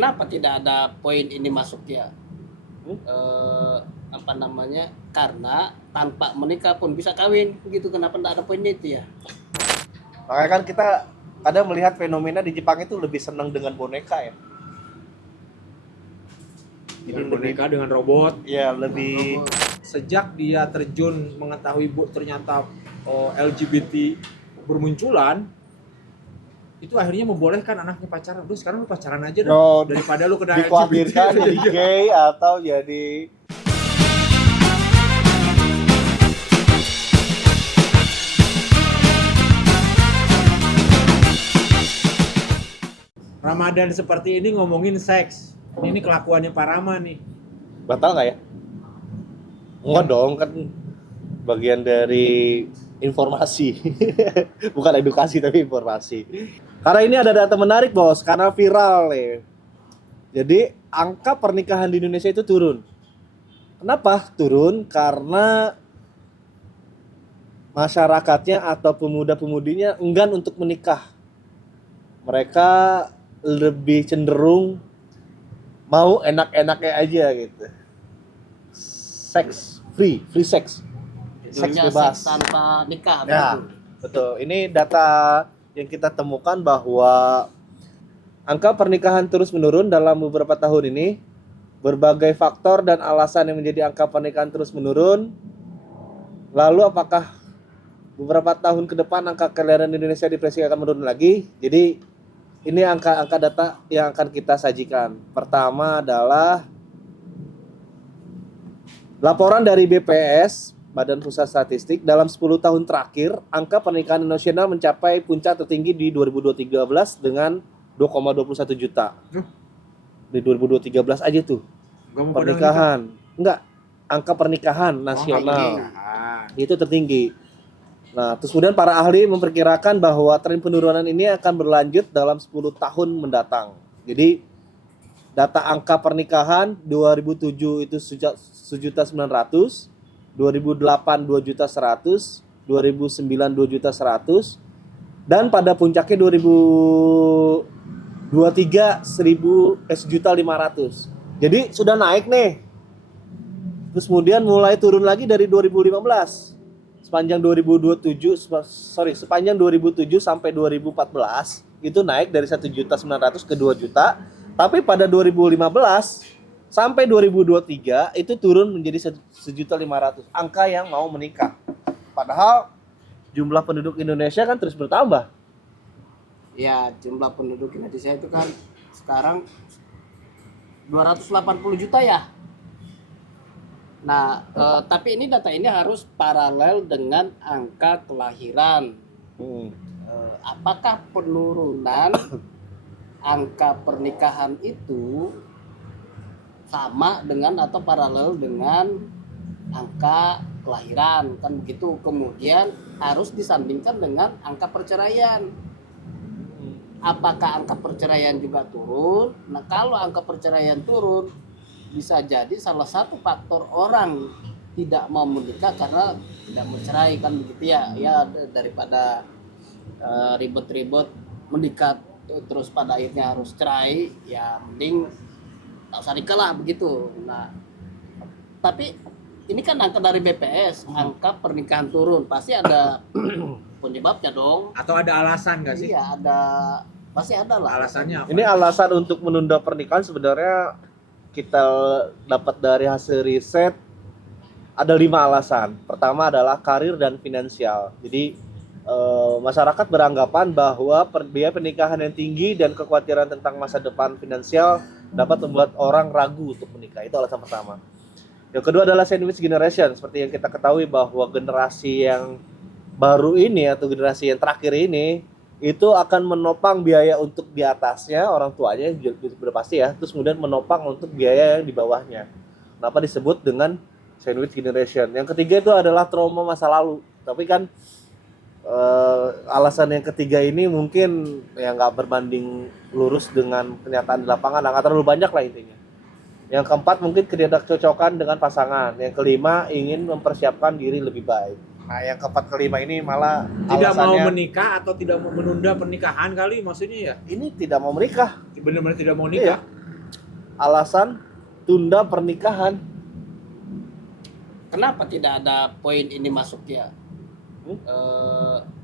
kenapa tidak ada poin ini masuk ya? Apa namanya? Karena tanpa menikah pun bisa kawin, begitu. Kenapa tidak ada poinnya itu ya? Makanya kan kita kadang melihat fenomena di Jepang itu lebih senang dengan boneka ya. Dengan boneka, dengan robot. Ya lebih. Sejak dia terjun mengetahui ternyata LGBT bermunculan, itu akhirnya membolehkan anaknya pacaran. Udah sekarang lu pacaran aja dah, daripada lu kena dikhawatirkan jadi gay atau jadi Ramadan seperti ini ngomongin seks. Ini kelakuannya Pak Rama nih. batal nggak ya? Enggak dong, kan bagian dari informasi. Bukan edukasi tapi informasi. Karena ini ada data menarik bos, karena viral nih. Jadi angka pernikahan di Indonesia itu turun. Kenapa turun? Karena masyarakatnya atau pemuda-pemudinya enggan untuk menikah. Mereka lebih cenderung mau enak-enaknya aja gitu. Seks free sex. Seks Judulnya bebas. seks tanpa nikah. Ya, begitu. betul. Ini data yang kita temukan bahwa angka pernikahan terus menurun dalam beberapa tahun ini. Berbagai faktor dan alasan yang menjadi angka pernikahan terus menurun. Lalu apakah beberapa tahun ke depan angka kelahiran di Indonesia diprediksi akan menurun lagi? Jadi ini angka data yang akan kita sajikan. Pertama adalah laporan dari BPS, Badan Pusat Statistik, dalam 10 tahun terakhir, angka pernikahan nasional mencapai puncak tertinggi di 2013 dengan 2,21 juta. Di 2013 aja tuh. Pernikahan. Enggak, angka pernikahan nasional. Itu tertinggi. Nah, terus kemudian para ahli memperkirakan bahwa tren penurunan ini akan berlanjut dalam 10 tahun mendatang. Jadi data angka pernikahan 2007 itu 1.900.000, 2008 2.100.000, 2009 2.100.000, dan pada puncaknya 2023 1.500.000. Jadi sudah naik nih. Terus kemudian mulai turun lagi dari 2015. Sepanjang 2007 sampai 2014 itu naik dari 1.900.000 ke 2 juta. Tapi pada 2015 sampai 2023 itu turun menjadi 1.500.000 angka yang mau menikah. Padahal jumlah penduduk Indonesia kan terus bertambah. Ya, jumlah penduduk Indonesia itu kan sekarang 280 juta ya. Nah, tapi ini data ini harus paralel dengan angka kelahiran. Apakah penurunan angka pernikahan itu sama dengan atau paralel dengan angka kelahiran, kan begitu. Kemudian harus disandingkan dengan angka perceraian. Apakah angka perceraian juga turun? Nah, kalau angka perceraian turun, bisa jadi salah satu faktor orang tidak mau menikah karena tidak mencerai, kan begitu ya. Ya daripada ribet-ribet menikah terus pada akhirnya harus cerai, ya mending tak usah nikah lah begitu. Nah, tapi ini kan angka dari BPS, angka pernikahan turun, pasti ada penyebabnya dong. Atau ada alasan nggak sih? Iya, pasti ada lah. Alasannya apa? Ini alasan untuk menunda pernikahan sebenarnya kita dapat dari hasil riset ada 5 alasan. Pertama adalah karir dan finansial. Jadi masyarakat beranggapan bahwa biaya pernikahan yang tinggi dan kekhawatiran tentang masa depan finansial dapat membuat orang ragu untuk menikah. Itu alasan pertama. Yang kedua adalah sandwich generation. Seperti yang kita ketahui bahwa generasi yang baru ini atau generasi yang terakhir ini itu akan menopang biaya untuk di atasnya, orang tuanya sudah pasti ya, terus kemudian menopang untuk biaya yang di bawahnya. Kenapa disebut dengan sandwich generation? Yang ketiga itu adalah trauma masa lalu. Tapi kan alasan yang ketiga ini mungkin ya nggak berbanding lurus dengan kenyataan di lapangan, nggak terlalu banyak lah intinya. Yang keempat mungkin ketidakcocokan dengan pasangan. Yang kelima ingin mempersiapkan diri lebih baik. Nah, yang keempat kelima ini malah Tidak mau alasannya menikah atau tidak mau menunda pernikahan kali maksudnya ya? ini tidak mau menikah. Benar-benar tidak mau nikah. Iya. alasan tunda pernikahan. Kenapa tidak ada poin ini masuk ya? Hmm?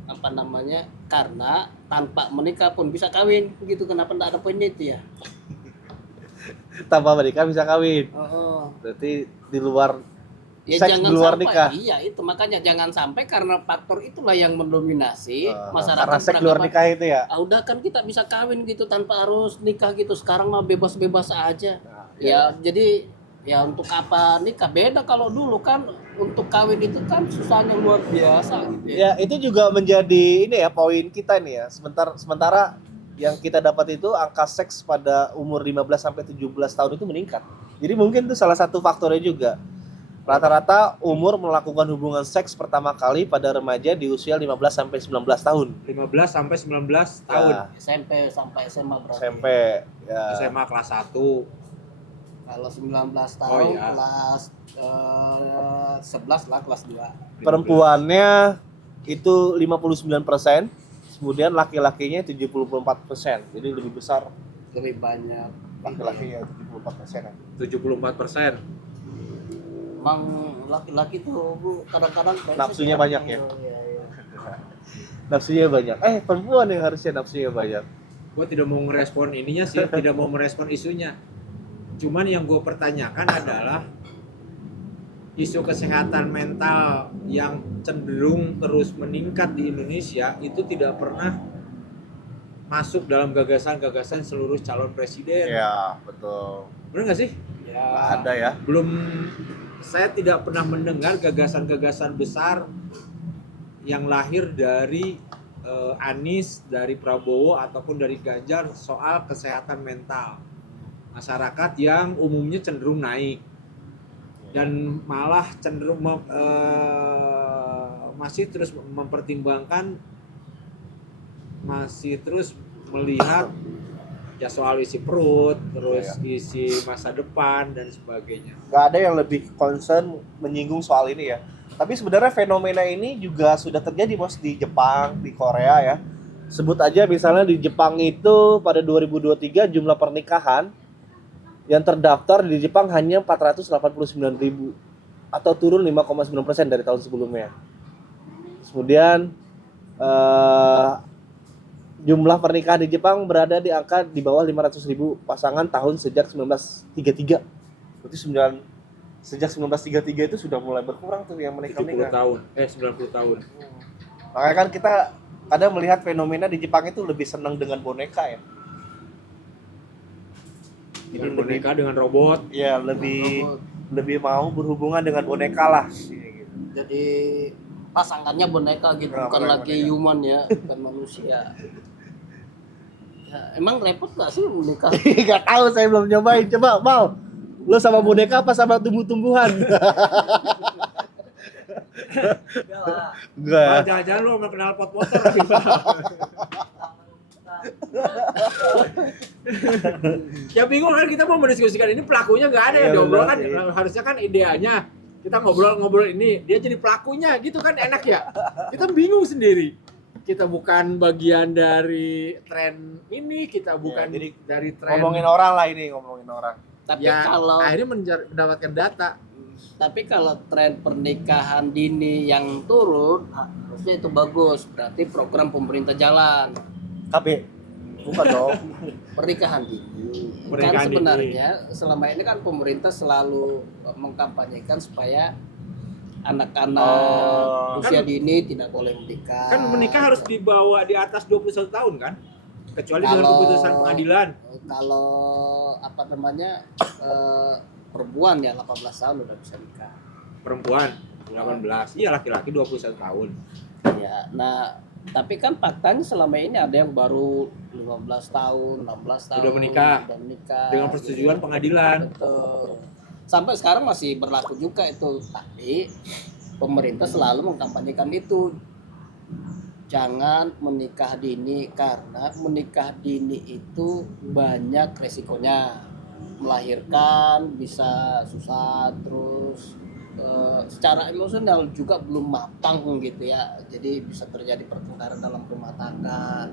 Apa namanya? Karena tanpa menikah pun bisa kawin, gitu. Kenapa tidak ada poinnya itu ya? Tanpa menikah bisa kawin. Oh, Berarti di luar ya seks di jangan luar sampai. nikah. Iya, itu makanya jangan sampai karena faktor itulah yang mendominasi masyarakat Karena seks luar beranggapan, nikah itu ya. ah, udah kan kita bisa kawin gitu tanpa harus nikah gitu. Sekarang mah bebas-bebas aja. Nah, Ya, jadi ya untuk apa nikah? Beda kalau dulu kan untuk kawin itu kan susahnya luar biasa gitu ya. Ya, itu juga menjadi ini ya poin kita nih ya. Sementara yang kita dapat itu angka seks pada umur 15 sampai 17 tahun itu meningkat. Jadi mungkin itu salah satu faktornya juga. Rata-rata umur melakukan hubungan seks pertama kali pada remaja di usia 15 sampai 19 tahun. 15 sampai 19 tahun. Ya, SMP sampai SMA berarti. SMP ya. SMA kelas 1. Kalau 19 tahun Oh, iya. kelas 11 lah, kelas 2. Perempuannya itu 59%, kemudian laki-lakinya 74%. Jadi lebih besar Lebih banyak laki-lakinya 74%. 74%. Emang laki-laki tuh Bu, kadang-kadang Nafsunya banyak ya? Iya, iya. Nafsunya banyak. Perempuan yang harusnya nafsunya banyak. Gue tidak mau merespon ininya sih, tidak mau merespon isunya. Cuman yang gue pertanyakan adalah isu kesehatan mental yang cenderung terus meningkat di Indonesia itu tidak pernah masuk dalam gagasan-gagasan seluruh calon presiden. Iya, betul. Benar nggak sih? Ya, Nggak ada ya. Belum, saya tidak pernah mendengar gagasan-gagasan besar yang lahir dari Anies, dari Prabowo ataupun dari Ganjar soal kesehatan mental masyarakat yang umumnya cenderung naik dan malah cenderung masih terus mempertimbangkan, masih terus melihat ya soal isi perut, terus isi masa depan dan sebagainya. Nggak ada yang lebih concern menyinggung soal ini ya. Tapi sebenarnya fenomena ini juga sudah terjadi Bos di Jepang, di Korea ya. Sebut aja misalnya di Jepang itu pada 2023 jumlah pernikahan yang terdaftar di Jepang hanya 489.000 atau turun 5,9% dari tahun sebelumnya. Kemudian jumlah pernikahan di Jepang berada di angka di bawah 500.000 pasangan tahun sejak 1933. Berarti sejak 1933 itu sudah mulai berkurang tuh yang menikah. 90 tahun. Makanya kan kita kadang melihat fenomena di Jepang itu lebih senang dengan boneka ya. Dengan boneka, dengan robot. Ya, lebih mau berhubungan dengan boneka lah. jadi pasangannya boneka gitu, Nah, bukan lagi boneka. human ya, bukan manusia. Ya, emang repot gak sih menikah? Gak tahu, saya belum nyobain. Coba, Mal. Lo sama boneka apa sama tumbuh-tumbuhan? Enggak ya. Jangan-jangan lu mau kenal pot motor lagi, Pak. Ya bingung kan, kita mau mendiskusikan ini, pelakunya nggak ada yang Iya, diobrol benar kan. sih. Harusnya kan ideanya kita ngobrol-ngobrol ini, dia jadi pelakunya gitu kan, enak ya. Kita bingung sendiri. Kita bukan bagian dari tren ini, kita bukan jadi dari tren. Ngomongin orang lah ini, ngomongin orang. Tapi Ya, kalau akhirnya mendapatkan data. tren pernikahan dini yang turun, harusnya itu bagus. Berarti program pemerintah jalan. KB. Bukan dong. Pernikahan dini. Pernikahan Kan dini. sebenarnya selama ini kan pemerintah selalu mengkampanyekan supaya anak-anak usia Kan- dini tidak boleh menikah. Kan menikah harus dibawa di atas 21 tahun kan? Kecuali dengan Kalau- keputusan pengadilan. Kalau apa namanya perempuan ya 18 tahun udah bisa nikah. Perempuan 18. Iya, laki-laki 21 tahun. Ya, nah tapi kan faktanya selama ini ada yang baru 15 tahun, 16 tahun Udah menikah. Dengan persetujuan Gitu. pengadilan. Betul. Sampai sekarang masih berlaku juga itu, tapi pemerintah selalu mengkampanyekan itu. Jangan menikah dini karena menikah dini itu banyak resikonya. Melahirkan bisa susah, terus secara emosional juga belum matang gitu ya, jadi bisa terjadi pertengkaran dalam rumah tangga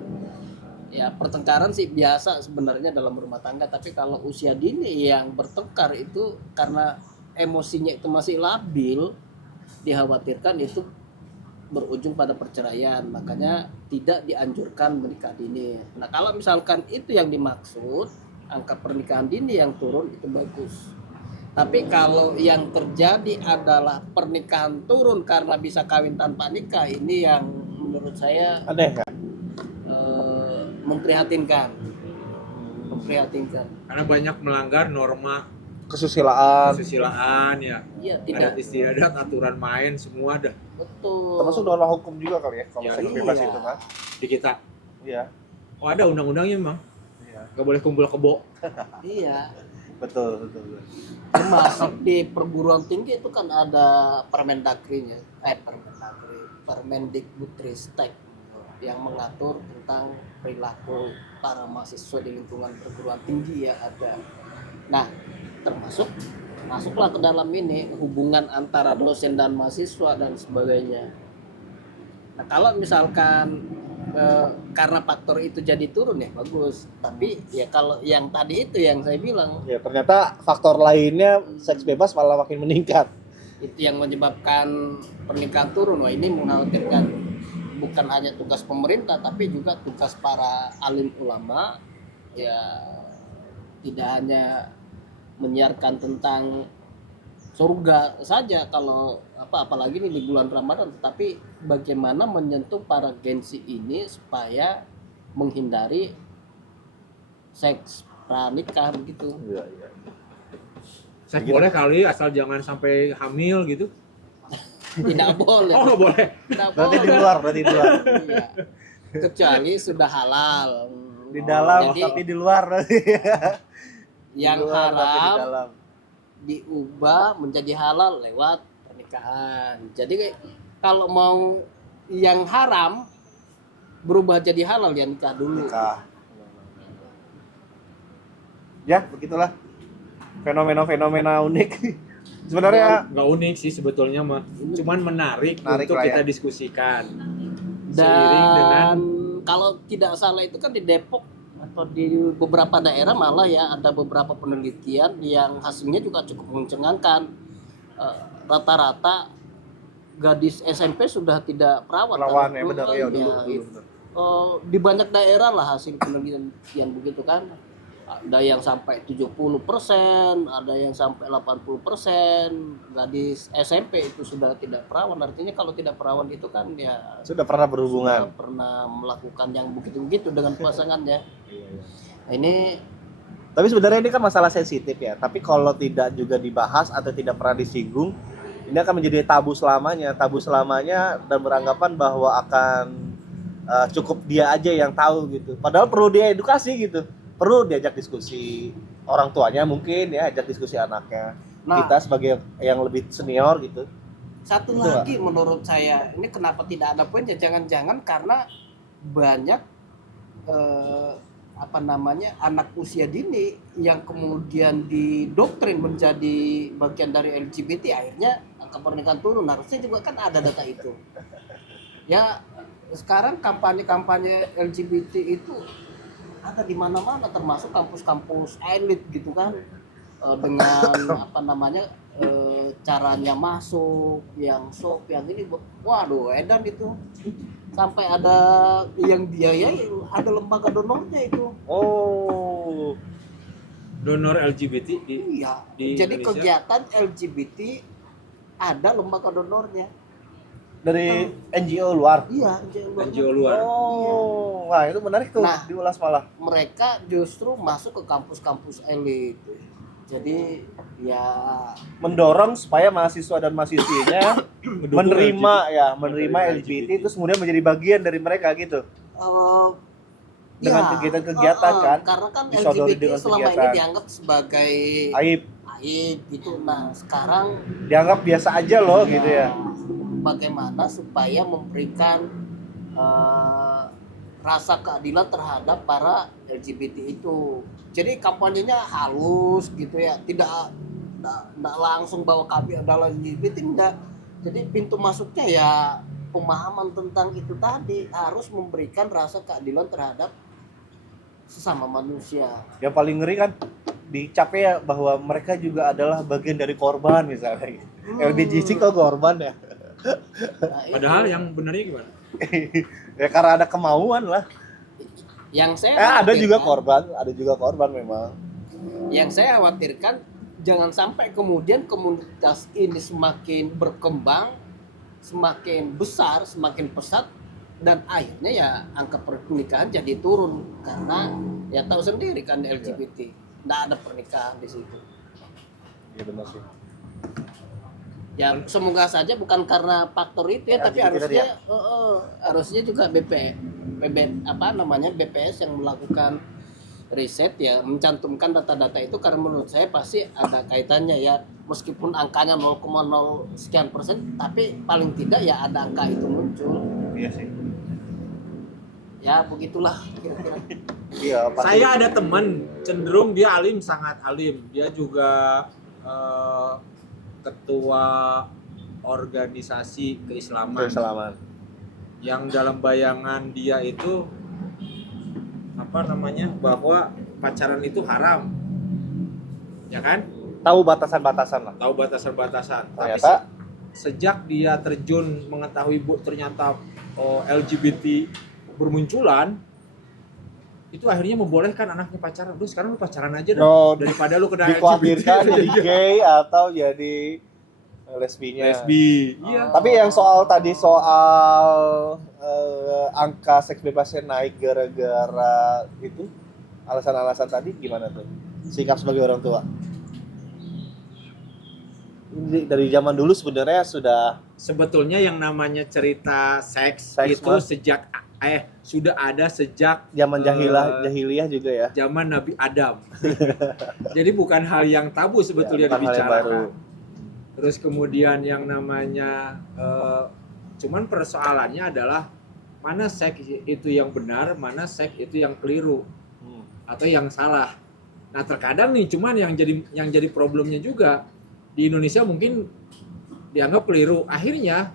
Ya pertengkaran sih biasa sebenarnya dalam rumah tangga, tapi kalau usia dini yang bertengkar itu karena emosinya itu masih labil, dikhawatirkan itu berujung pada perceraian. Makanya tidak dianjurkan menikah dini. Nah kalau misalkan itu yang dimaksud, angka pernikahan dini yang turun itu bagus. Tapi kalau yang terjadi adalah pernikahan turun karena bisa kawin tanpa nikah, ini yang menurut saya Aneh kan? memprihatinkan. Memprihatinkan. Karena banyak melanggar norma Kesusilaan. kesusilaan ya. Iya, Adat tidak istiadat, aturan main semua dah betul. Termasuk norma hukum juga kali ya kalau Ya, seks iya. bebas itu kan. di kita. Iya. Oh ada undang-undangnya memang. Iya. Nggak boleh kumpul kebo. Iya. Betul. Termasuk di perguruan tinggi itu kan ada Permendagri-nya, Permendikbudristek yang mengatur tentang perilaku para mahasiswa di lingkungan perguruan tinggi ya ada. Nah, masuklah ke dalam ini hubungan antara dosen dan mahasiswa dan sebagainya. Nah, kalau misalkan karena faktor itu jadi turun ya bagus. Tapi ya kalau yang tadi itu yang saya bilang Ya ternyata faktor lainnya seks bebas malah makin meningkat. itu yang menyebabkan pernikahan turun. Wah ini mengkhawatirkan, bukan hanya tugas pemerintah tapi juga tugas para alim ulama ya, tidak hanya menyiarkan tentang surga saja kalau apalagi ini di bulan Ramadan, tapi bagaimana menyentuh para Gen Z ini supaya menghindari seks pranikah begitu. Iya. Seks boleh kali asal jangan sampai hamil gitu. Tidak boleh. Oh nggak boleh. Tidak Berarti di boleh. luar. Iya. Kecuali sudah halal. Di dalam Jadi tapi di luar berarti. yang Di luar, tapi di haram dalam. diubah menjadi halal lewat pernikahan. Jadi kalau mau yang haram berubah jadi halal ya nikah dulu. Nikah. Ya, begitulah. Fenomena unik. Sebenarnya Nggak unik sih sebetulnya mah. Cuman menarik untuk lah ya. kita diskusikan. Seiring dengan Dan kalau tidak salah itu kan di Depok atau di beberapa daerah malah ya ada beberapa penelitian yang hasilnya juga cukup mencengangkan. Rata-rata gadis SMP sudah tidak perawan. lawan kan? ya benar ya dulu. Di banyak daerah lah hasil penelitian yang begitu kan. Ada yang sampai 70%, ada yang sampai 80% gadis SMP itu sudah tidak perawan. Artinya kalau tidak perawan itu kan ya Sudah pernah berhubungan. sudah pernah melakukan yang begitu-begitu dengan pasangannya. Nah, ini Tapi sebenarnya ini kan masalah sensitif ya. Tapi kalau tidak juga dibahas atau tidak pernah disinggung, ini akan menjadi tabu selamanya dan beranggapan bahwa akan cukup dia aja yang tahu gitu. Padahal perlu dia edukasi gitu. Perlu diajak diskusi orang tuanya mungkin ya, ajak diskusi anaknya. Nah, Kita sebagai yang lebih senior gitu. satu Betul, lagi menurut saya ini kenapa tidak ada poinnya, jangan-jangan karena banyak anak usia dini yang kemudian didoktrin menjadi bagian dari LGBT, akhirnya angka pernikahan turun. Harusnya juga kan ada data itu ya. Sekarang kampanye LGBT itu ada di mana-mana, termasuk kampus-kampus elit gitu kan, dengan caranya masuk yang shop yang ini, waduh edan itu, sampai ada yang biayai, ada lembaga donornya itu. Oh, donor LGBT Iya, di jadi Indonesia. kegiatan LGBT ada lembaga donornya. dari NGO luar. Iya, NGO luar. Oh, wah itu menarik tuh Nah, diulas malah. mereka justru masuk ke kampus-kampus elit. Jadi ya Mendorong supaya mahasiswa dan mahasiswinya Mendukung menerima LGBT itu kemudian menjadi bagian dari mereka gitu. Dengan kegiatan-kegiatan kan, karena kan disodori LGBT dengan selama kegiatan. ini dianggap sebagai Aib, gitu. Nah sekarang dianggap biasa aja loh gitu ya. bagaimana supaya memberikan rasa keadilan terhadap para LGBT itu. Jadi kampanyenya halus gitu ya, tidak langsung bahwa kami adalah LGBT, enggak. Jadi pintu masuknya ya pemahaman tentang itu tadi, harus memberikan rasa keadilan terhadap sesama manusia. Yang paling ngeri kan dicap ya bahwa mereka juga adalah bagian dari korban misalnya gitu. LGGC kok korban ya? Nah, Padahal itu yang benarnya gimana? Ya karena ada kemauan lah. yang saya Ada juga khawatirkan- korban memang. Yang saya khawatirkan jangan sampai kemudian komunitas ini semakin berkembang, semakin besar, semakin pesat, dan akhirnya ya angka pernikahan jadi turun karena ya tahu sendiri kan LGBT, nggak ada pernikahan di situ. Iya benar sih. Ya semoga saja bukan karena faktor itu ya, Ya, tapi harusnya juga BPS yang melakukan riset ya mencantumkan data-data itu, karena menurut saya pasti ada kaitannya ya, meskipun angkanya 0,0 sekian persen tapi paling tidak ya ada angka itu muncul. Iya sih. Ya begitulah kira-kira. Iya, pasti. Saya ada teman cenderung dia alim, sangat alim. Dia juga ketua organisasi keislaman. Yang dalam bayangan dia itu bahwa pacaran itu haram, ya kan? Tahu batasan-batasan lah. Tahu batasan-batasan. Tapi Ternyata sejak dia terjun mengetahui ternyata LGBT bermunculan, itu akhirnya membolehkan anaknya pacaran. Lu sekarang lu pacaran aja dah, daripada lu kena dikhawatirkan LGBT. jadi gay atau jadi lesbinya. Lesbi. Iya. Tapi yang soal angka seks bebasnya naik gara-gara itu, alasan-alasan tadi gimana tuh? Sikap sebagai orang tua. Ini dari zaman dulu sebenarnya Sebetulnya yang namanya cerita seks itu Mas. sudah ada sejak zaman jahiliyah juga ya. zaman Nabi Adam. Jadi bukan hal yang tabu sebetulnya Bukan hal yang dibicarakan. baru. Terus kemudian yang namanya cuman persoalannya adalah mana seks itu yang benar, mana seks itu yang keliru atau yang salah. Nah, terkadang nih cuman yang jadi problemnya juga di Indonesia mungkin dianggap keliru. Akhirnya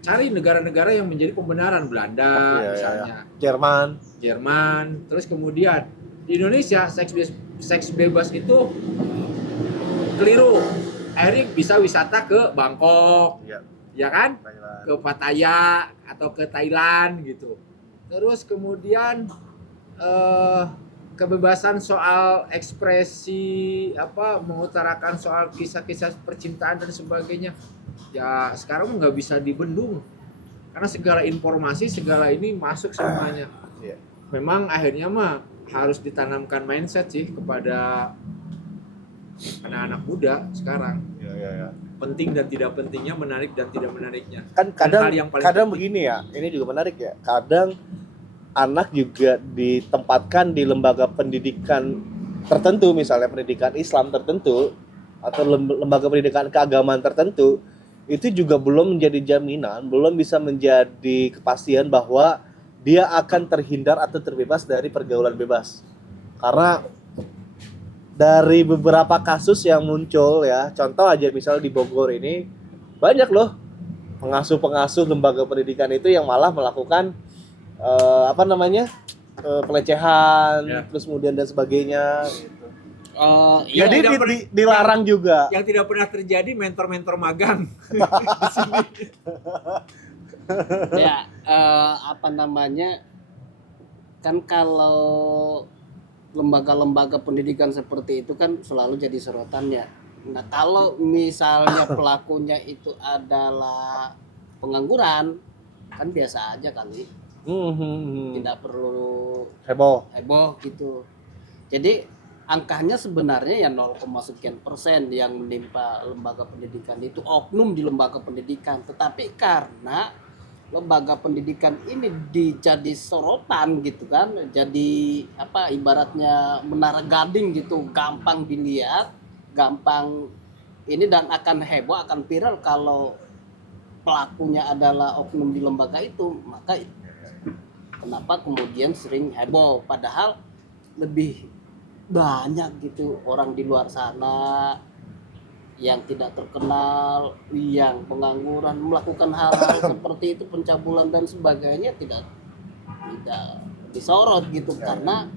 cari negara-negara yang menjadi pembenaran, Belanda misalnya, Jerman, terus kemudian di Indonesia seks bebas itu keliru. Akhirnya bisa wisata ke Bangkok, ya kan? Ke Pattaya atau ke Thailand gitu. Terus kemudian kebebasan soal ekspresi mengutarakan soal kisah-kisah percintaan dan sebagainya. Ya sekarang nggak bisa dibendung karena segala informasi, segala ini masuk semuanya. Memang akhirnya mah harus ditanamkan mindset sih kepada anak-anak muda sekarang. Penting dan tidak pentingnya, menarik dan tidak menariknya. Kan kadang begini ya, ini juga menarik ya. Kadang anak juga ditempatkan di lembaga pendidikan tertentu, misalnya pendidikan Islam tertentu atau lembaga pendidikan keagamaan tertentu, itu juga belum menjadi jaminan, belum bisa menjadi kepastian bahwa dia akan terhindar atau terbebas dari pergaulan bebas. Karena dari beberapa kasus yang muncul ya, contoh aja misalnya di Bogor ini banyak loh pengasuh-pengasuh lembaga pendidikan itu yang malah melakukan pelecehan, terus kemudian dan sebagainya gitu. Jadi dilarang juga. Yang tidak pernah terjadi mentor-mentor magang. Ya kan kalau lembaga-lembaga pendidikan seperti itu kan selalu jadi sorotan ya. Nah kalau misalnya pelakunya itu adalah pengangguran, kan biasa aja kali, tidak perlu heboh gitu. Jadi angkanya sebenarnya ya 0, sekian persen yang menimpa lembaga pendidikan itu oknum di lembaga pendidikan, tetapi karena lembaga pendidikan ini dijadi sorotan gitu kan, jadi ibaratnya menara gading gitu, gampang dilihat, gampang ini, dan akan heboh, akan viral kalau pelakunya adalah oknum di lembaga itu. Maka kenapa kemudian sering heboh, padahal lebih banyak gitu orang di luar sana yang tidak terkenal, yang pengangguran, melakukan hal-hal seperti itu, pencabulan dan sebagainya tidak disorot gitu, karena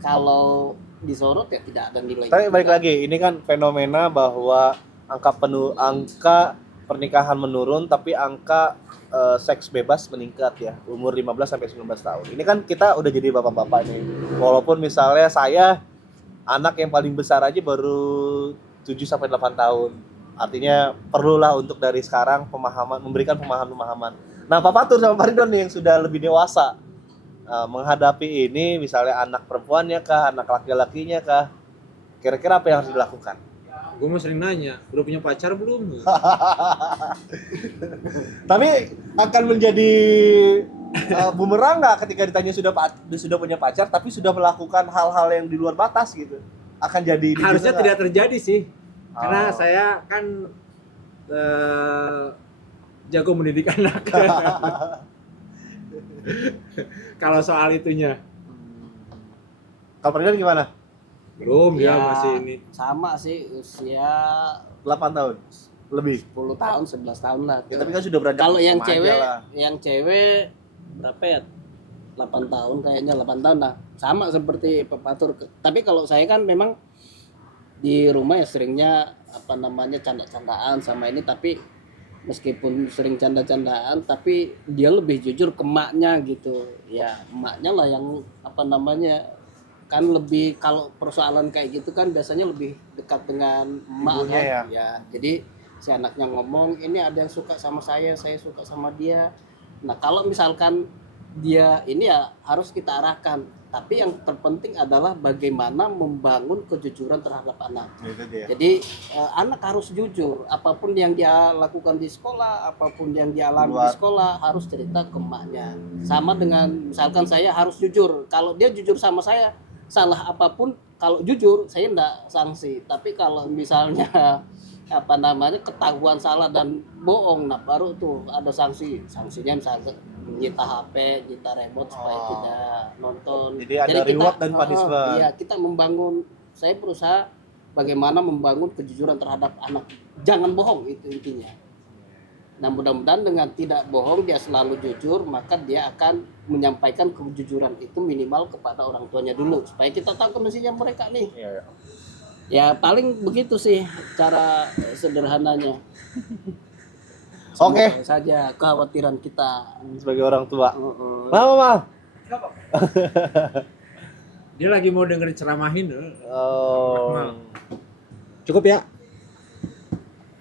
kalau disorot ya tidak ada nilai. Tapi balik lagi, ini kan fenomena bahwa angka pernikahan menurun, tapi angka seks bebas meningkat ya, umur 15 sampai 19 tahun. Ini kan kita udah jadi bapak-bapak nih. Walaupun misalnya saya anak yang paling besar aja baru 7 sampai 8 tahun. Artinya perlulah untuk dari sekarang memberikan pemahaman. Nah, Pak Fatur sama Pak Ridwan nih yang sudah lebih dewasa menghadapi ini, misalnya anak perempuannya kah, anak laki-lakinya kah, kira-kira apa yang harus dilakukan? Gue mau sering nanya, udah punya pacar belum? Tapi akan menjadi bumerang nggak ketika ditanya sudah punya pacar tapi sudah melakukan hal-hal yang di luar batas gitu? Akan jadi ini Harusnya juga tidak terjadi sih, karena Oh. saya kan jago mendidik anak. Kalau soal itunya Kalau Pak Ridwan gimana? belum, dia Ya, masih ini. sama sih, usia 8 tahun lebih. 10 tahun 11 tahun lah. Ya, tapi kan sudah beranjak Kalau yang remaja cewek, lah. berapa ya? 8 tahun kayaknya, 8 tahun lah. Sama seperti Pak Fatur. Tapi kalau saya kan memang di rumah ya seringnya canda-candaan sama ini, tapi meskipun sering canda-candaan tapi dia lebih jujur ke emaknya gitu. Ya, emaknya lah yang kan lebih, kalau persoalan kayak gitu kan biasanya lebih dekat dengan emak Ibunya kan. ya? Ya, jadi si anaknya ngomong, ini ada yang suka sama saya suka sama dia. Nah, kalau misalkan dia ini ya harus kita arahkan. Tapi yang terpenting adalah bagaimana membangun kejujuran terhadap anak. Gitu dia. Jadi anak harus jujur, apapun yang dia lakukan di sekolah, apapun yang dia alami di sekolah harus cerita ke emaknya. Sama dengan misalkan saya harus jujur, kalau dia jujur sama saya, salah apapun kalau jujur saya enggak sanksi. Tapi kalau misalnya ketahuan salah dan bohong, nah baru tuh ada sanksinya, misalnya nyita HP, nyita remote supaya tidak nonton. Jadi ada reward dan punishment. Iya, kita saya berusaha bagaimana membangun kejujuran terhadap anak. Jangan bohong, itu intinya. Nah, mudah-mudahan dengan tidak bohong, dia selalu jujur, maka dia akan menyampaikan kejujuran itu minimal kepada orang tuanya dulu, supaya kita tahu kondisinya mereka nih. Iya, iya. Ya paling begitu sih cara sederhananya. Oke. Semoga saja kekhawatiran kita. Sebagai orang tua. Uh-uh. Mama. Dia lagi mau dengerin ceramahin. Oh. Cukup ya?